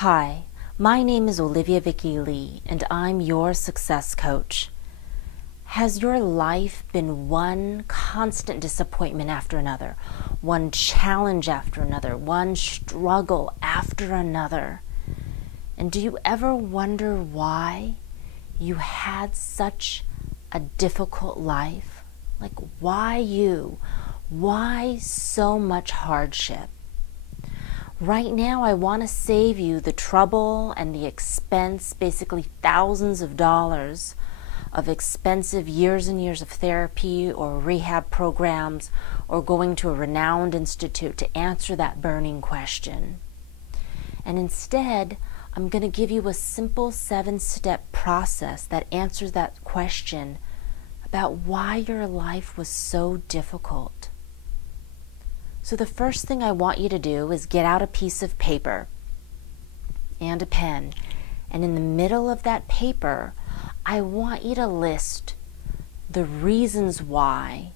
Hi, my name is Vicky Lee, and I'm your success coach. Has your life been one constant disappointment after another, one challenge after another, one struggle after another? And do you ever wonder why you had such a difficult life? Like, why you? Why so much hardship? Right now, I want to save you the trouble and the expense, basically thousands of dollars of expensive years and years of therapy or rehab programs or going to a renowned institute to answer that burning question. And instead, I'm going to give you a simple 7-step process that answers that question about why your life was so difficult. So the first thing I want you to do is get out a piece of paper and a pen. And in the middle of that paper, I want you to list the reasons why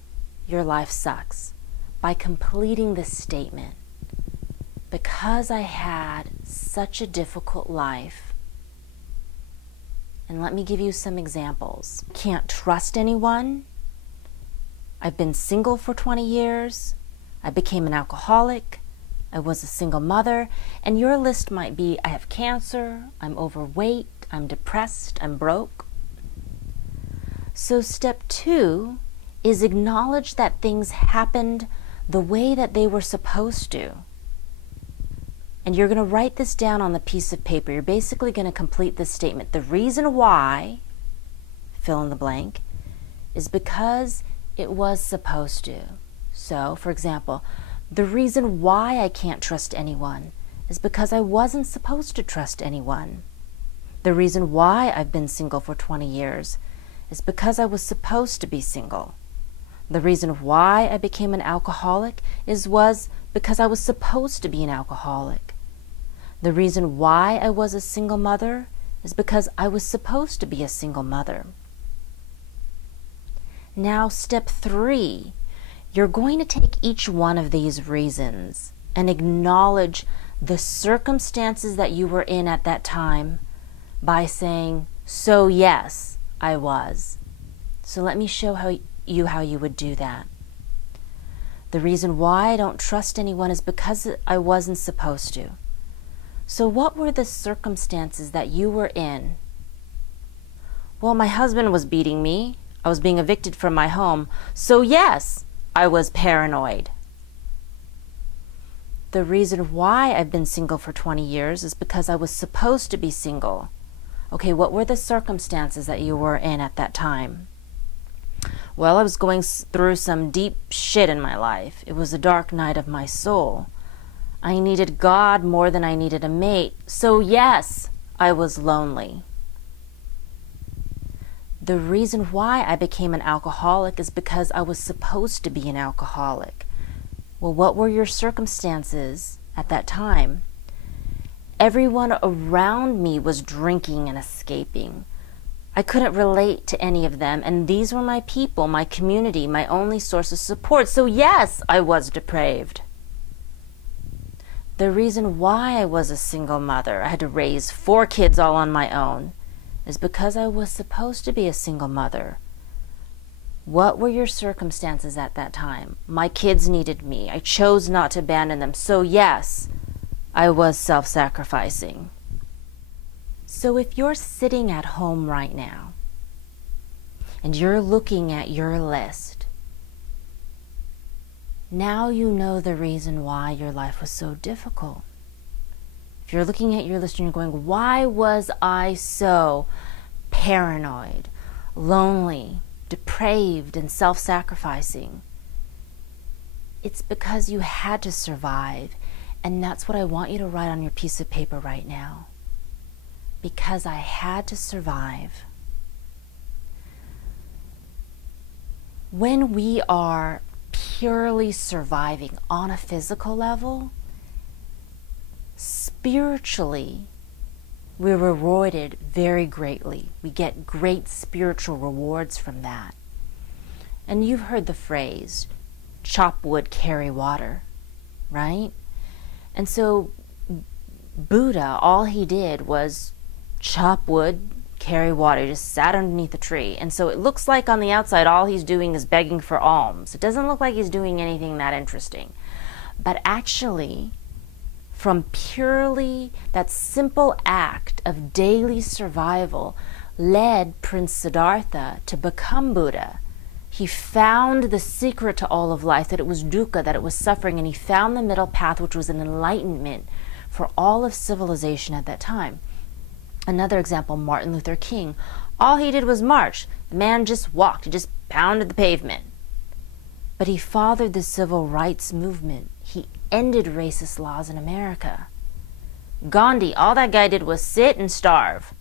your life sucks by completing this statement. Because I had such a difficult life. And let me give you some examples. Can't trust anyone. I've been single for 20 years. I became an alcoholic, I was a single mother, and your list might be, I have cancer, I'm overweight, I'm depressed, I'm broke. So step 2 is acknowledge that things happened the way that they were supposed to. And you're going to write this down on the piece of paper. You're basically going to complete this statement. The reason why, fill in the blank, is because it was supposed to. So, for example, the reason why I can't trust anyone is because I wasn't supposed to trust anyone. The reason why I've been single for 20 years is because I was supposed to be single. The reason why I became an alcoholic was because I was supposed to be an alcoholic. The reason why I was a single mother is because I was supposed to be a single mother. Now, step 3. You're going to take each one of these reasons and acknowledge the circumstances that you were in at that time by saying, so yes, I was. So let me show how you would do that. The reason why I don't trust anyone is because I wasn't supposed to. So what were the circumstances that you were in? Well, my husband was beating me. I was being evicted from my home. So yes, I was paranoid. The reason why I've been single for 20 years is because I was supposed to be single. Okay, what were the circumstances that you were in at that time? Well, I was going through some deep shit in my life. It was a dark night of my soul. I needed God more than I needed a mate. So yes, I was lonely. The reason why I became an alcoholic is because I was supposed to be an alcoholic. Well, what were your circumstances at that time? Everyone around me was drinking and escaping. I couldn't relate to any of them, and these were my people, my community, my only source of support. So yes, I was depraved. The reason why I was a single mother, I had to raise 4 kids all on my own, is because I was supposed to be a single mother. What were your circumstances at that time? My kids needed me. I chose not to abandon them. So yes, I was self-sacrificing. So if you're sitting at home right now and you're looking at your list, now you know the reason why your life was so difficult. If you're looking at your list and you're going, why was I so paranoid, lonely, depraved, and self-sacrificing? It's because you had to survive, and that's what I want you to write on your piece of paper right now. Because I had to survive. When we are purely surviving on a physical level, spiritually, we're rewarded very greatly. We get great spiritual rewards from that. And you've heard the phrase, chop wood, carry water, right? And so Buddha, all he did was chop wood, carry water, he just sat underneath a tree. And so it looks like on the outside all he's doing is begging for alms. It doesn't look like he's doing anything that interesting. But actually, from purely that simple act of daily survival led Prince Siddhartha to become Buddha. He found the secret to all of life, that it was dukkha, that it was suffering, and he found the middle path, which was an enlightenment for all of civilization at that time. Another example, Martin Luther King. All he did was march. The man just walked. He just pounded the pavement. But he fathered the civil rights movement. He ended racist laws in America. Gandhi, all that guy did was sit and starve.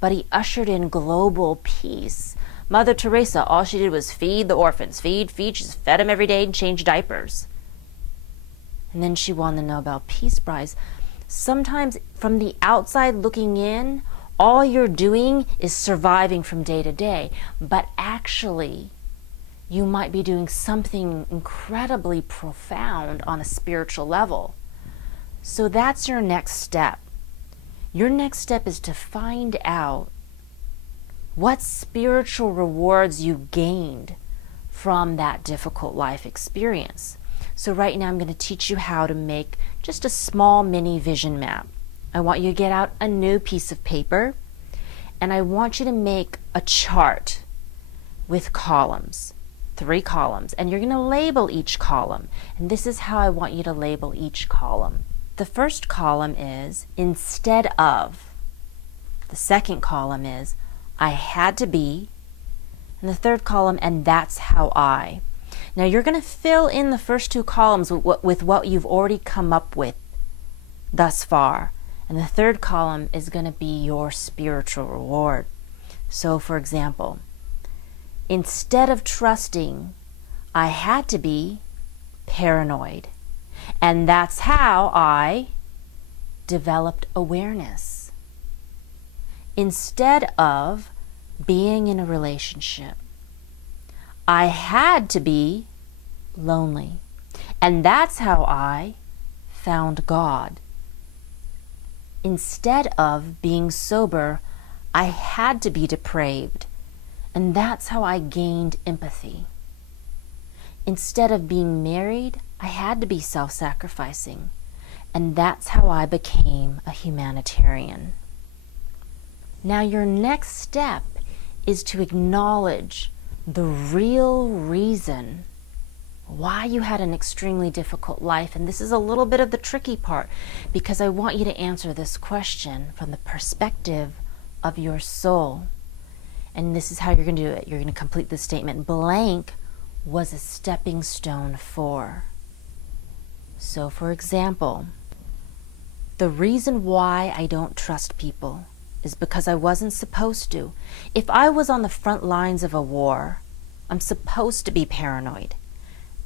But he ushered in global peace. Mother Teresa, all she did was feed the orphans. Feed. She just fed them every day and changed diapers. And then she won the Nobel Peace Prize. Sometimes from the outside looking in, all you're doing is surviving from day to day. But actually, you might be doing something incredibly profound on a spiritual level. So that's your next step. Your next step is to find out what spiritual rewards you gained from that difficult life experience. So right now I'm going to teach you how to make just a small mini vision map. I want you to get out a new piece of paper, and I want you to make a chart with columns, 3 columns, and you're going to label each column. And this is how I want you to label each column. The first column is instead of. The second column is I had to be. And the third column, and that's how I. Now you're going to fill in the first 2 columns with what you've already come up with thus far. And the third column is going to be your spiritual reward. So for example, instead of trusting, I had to be paranoid. And that's how I developed awareness. Instead of being in a relationship, I had to be lonely. And that's how I found God. Instead of being sober, I had to be depraved. And that's how I gained empathy. Instead of being married, I had to be self-sacrificing. And that's how I became a humanitarian. Now your next step is to acknowledge the real reason why you had an extremely difficult life. And this is a little bit of the tricky part, because I want you to answer this question from the perspective of your soul. And this is how you're going to do it. You're going to complete the statement. Blank was a stepping stone for. So for example, the reason why I don't trust people is because I wasn't supposed to. If I was on the front lines of a war, I'm supposed to be paranoid.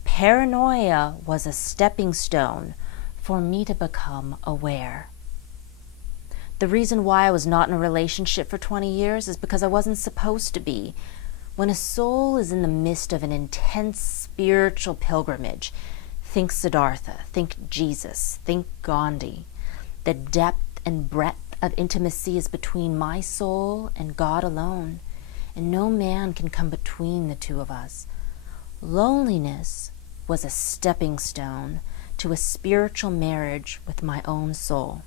Paranoia was a stepping stone for me to become aware. The reason why I was not in a relationship for 20 years is because I wasn't supposed to be. When a soul is in the midst of an intense spiritual pilgrimage, think Siddhartha, think Jesus, think Gandhi. The depth and breadth of intimacy is between my soul and God alone, and no man can come between the two of us. Loneliness was a stepping stone to a spiritual marriage with my own soul.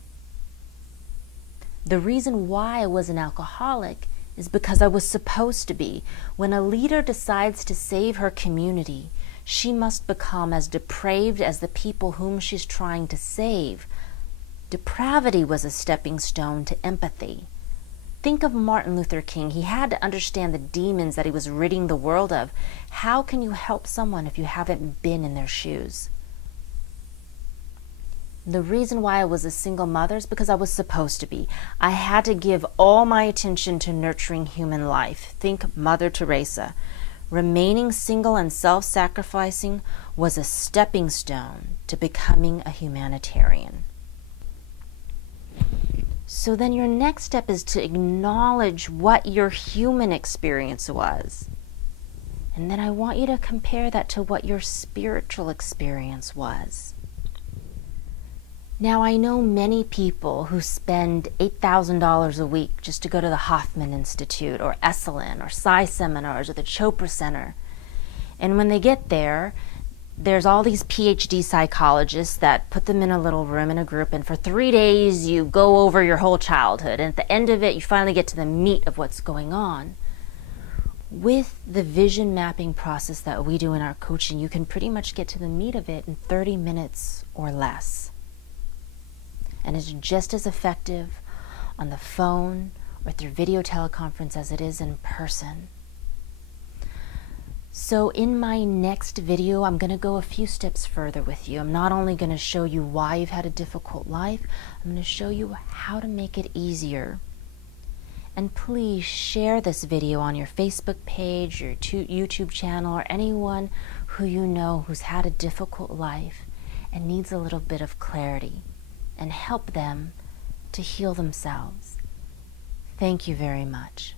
The reason why I was an alcoholic is because I was supposed to be. When a leader decides to save her community, she must become as depraved as the people whom she's trying to save. Depravity was a stepping stone to empathy. Think of Martin Luther King. He had to understand the demons that he was ridding the world of. How can you help someone if you haven't been in their shoes? The reason why I was a single mother is because I was supposed to be. I had to give all my attention to nurturing human life. Think Mother Teresa. Remaining single and self-sacrificing was a stepping stone to becoming a humanitarian. So then your next step is to acknowledge what your human experience was. And then I want you to compare that to what your spiritual experience was. Now, I know many people who spend $8,000 a week just to go to the Hoffman Institute or Esalen or Psi seminars or the Chopra Center. And when they get there, there's all these PhD psychologists that put them in a little room in a group, and for 3 days you go over your whole childhood, and at the end of it you finally get to the meat of what's going on. With the vision mapping process that we do in our coaching, you can pretty much get to the meat of it in 30 minutes or less. And it's just as effective on the phone or through video teleconference as it is in person. So in my next video, I'm going to go a few steps further with you. I'm not only going to show you why you've had a difficult life, I'm going to show you how to make it easier. And please share this video on your Facebook page, your YouTube channel, or anyone who you know who's had a difficult life and needs a little bit of clarity, and help them to heal themselves. Thank you very much.